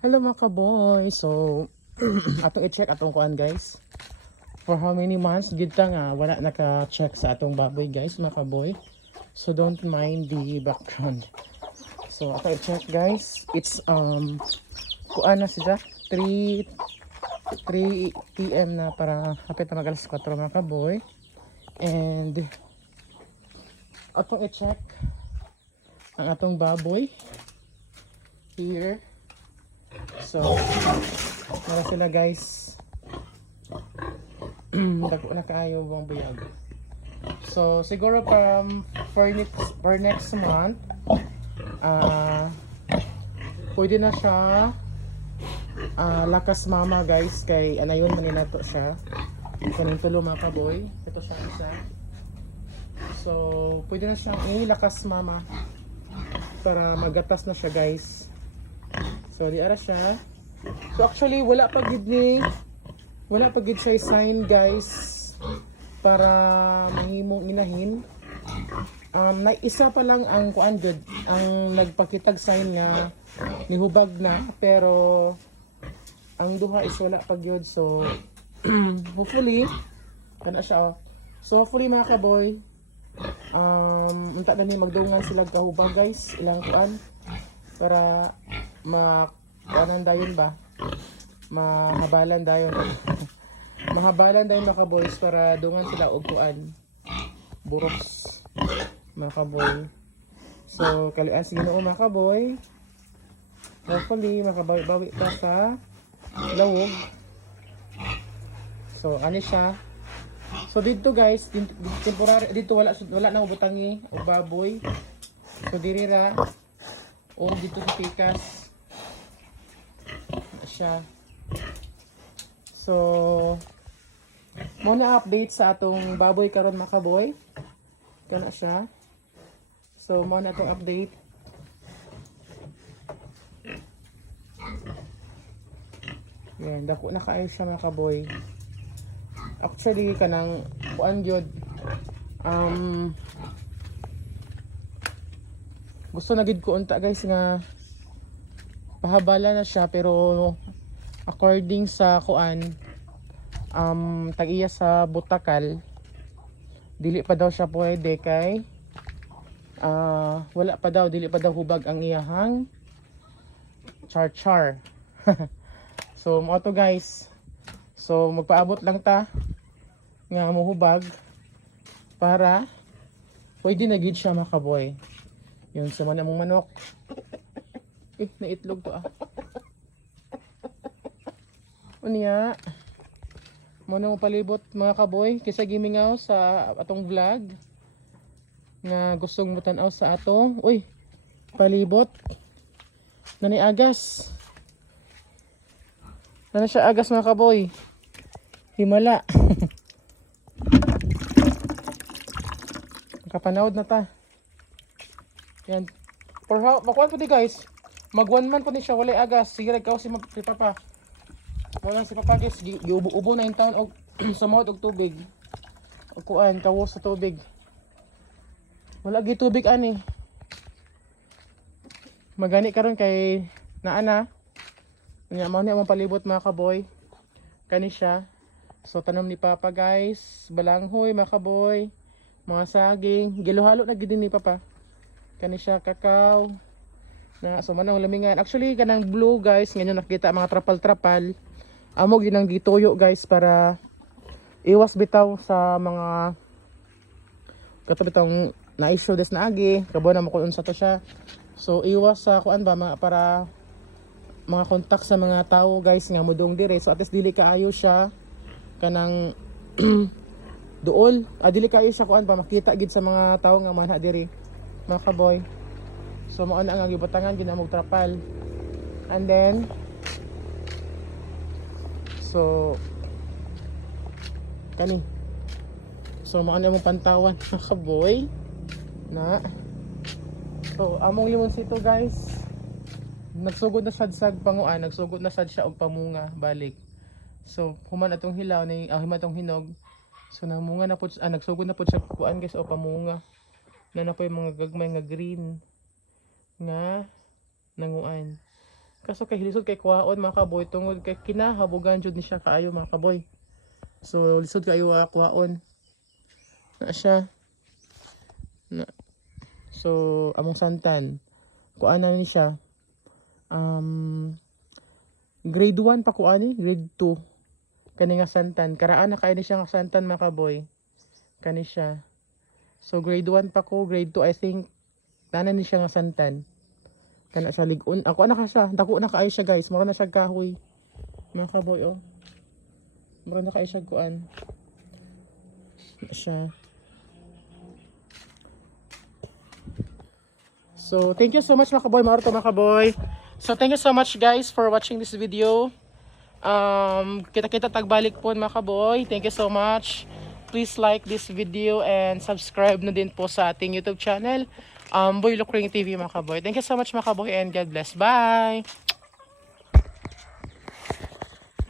Hello mga kaboy. So, atong i-check atong kuan guys. For how many months gid ta nga wala naka-check sa atong baboy guys mga kaboy. So don't mind the background. So atong i-check guys. It's kuan na siya 3 PM na para hapit na mag alas 4 mga kaboy. And atong i-check ang atong baboy here. So, para sila guys. Dako na kaayo buong buyag. So, siguro for next month, pwede na siya lakas mama guys. Kay anayon man nila to siya. Kaning tulo mga kaboy. Ito siya isa. So, pwede na siyang lakas mama para magatas na siya guys. So di ara siya. So actually wala pa gid siya sign guys para mahimong inahin. Na isa pa lang ang kuan gud ang nagpakitag sign nga nihubag na, pero ang duha is wala pa gyud. So hopefully kana siya. So hopefully mga kaboy, unta na ni magdungan sila kahubag guys, ilang kuan para kanan dayon ba? Mahabalan dayon. Mahabalan dayon mga kaboys para dungan sila og kuan. Buros mga kaboy. So kalian sa Ginoo mga kaboy. Hopefully makabawi pa sa lawog. So ani siya. So dito guys, temporary dito wala na ubutangi og baboy. So diri ra or dito sa pikas siya. So muna update sa atong baboy karon mga kaboy. Kana siya. So muna atong update. Yan, dako na kaayo siya mga kaboy. Actually kanang kuan gyud gusto na gid ko unta guys nga pahabala na siya, pero according sa kuan tag-iya sa butakal dili pa daw siya pwede kay wala pa daw, dili pa daw hubag ang iyahang char. So mo to guys. So magpaabot lang ta nga mohubag para pwede na gid siya mga kaboy. Yun, sa mga mong manok. Naitlog to Unya. Muna mo palibot mga kaboy. Kisa gimingaw sa atong vlog. Nga gustong mo tanaw sa ato. Uy, palibot. Nani agas. Nani siya agas mga kaboy. Himala. Kapanawad na ta. Yan. For how, makuha po di guys. Mag 1 month po ni siya, walay agas. Sige rin si Papa. Wala si Papa guys. Ubo na yung taon og sumawad og tubig. O kuan, kawo sa tubig. Wala gi tubig ani. Magani karon kay naana. Nya mao ni among palibot mga kaboy. Kani siya. So tanom ni Papa guys. Balanghoy mga kaboy. Mga saging. Gilohalo na gid ni Papa. Kani siya kakao na so manang lamingan. Actually kanang blue guys, ngayon nakita mga trapal-trapal. Amo ginang gituyo guys para iwas bitaw sa mga kato bitong na-issue des na agi. Kabo na mo kun unsa to siya. So iwas sa kuan ba para mga kontak sa mga tao guys nga mudong dire. So at least dili kaayo siya kanang duol. Dili kaayo siya kuan ba makita gid sa mga tao nga manha dire. Mga kaboy. So mao na ang gibutangan ginamog trapal. And then so kani. So mao na mong pantawan mga kaboy na. So among limonsito guys. Nagsugod na sad sag panguan, nagsugod na sad siya og pamunga balik. So human atong hilaw ni human atong hinog. So namunga na pud nagsugod na pud siya kuan guys o pamunga. Na na po yung mga gagmay nga green nga nanguan. Kaso kay lisod kay kuhaon mga kaboy tungod kay kinahabugan jud ni siya kaayo mga kaboy. So lisod kayo kuhaon. Na siya. Na. So among santan. Kuan na ni siya. Grade 1 pa ko ani, grade 2. Kani nga santan. Karaan na kay ni siya nga santan mga kaboy. Kani siya. So grade 1 pa ko, grade 2 I think tanan ni siya nga santan. Kana siya ligon. Ako na ka siya. Dako na kaayo siya guys. Mura na siya kahoy. Mga kaboy oh. Mura na kaayo siya kuan. Siya. So thank you so much mga kaboy. Mauro to mga kaboy. So thank you so much guys for watching this video. Kita-kita tagbalik po mga kaboy. Thank you so much. Please like this video and subscribe na din po sa ating YouTube channel. Boy Lucring TV mga kaboy. Thank you so much mga kaboy and God bless. Bye!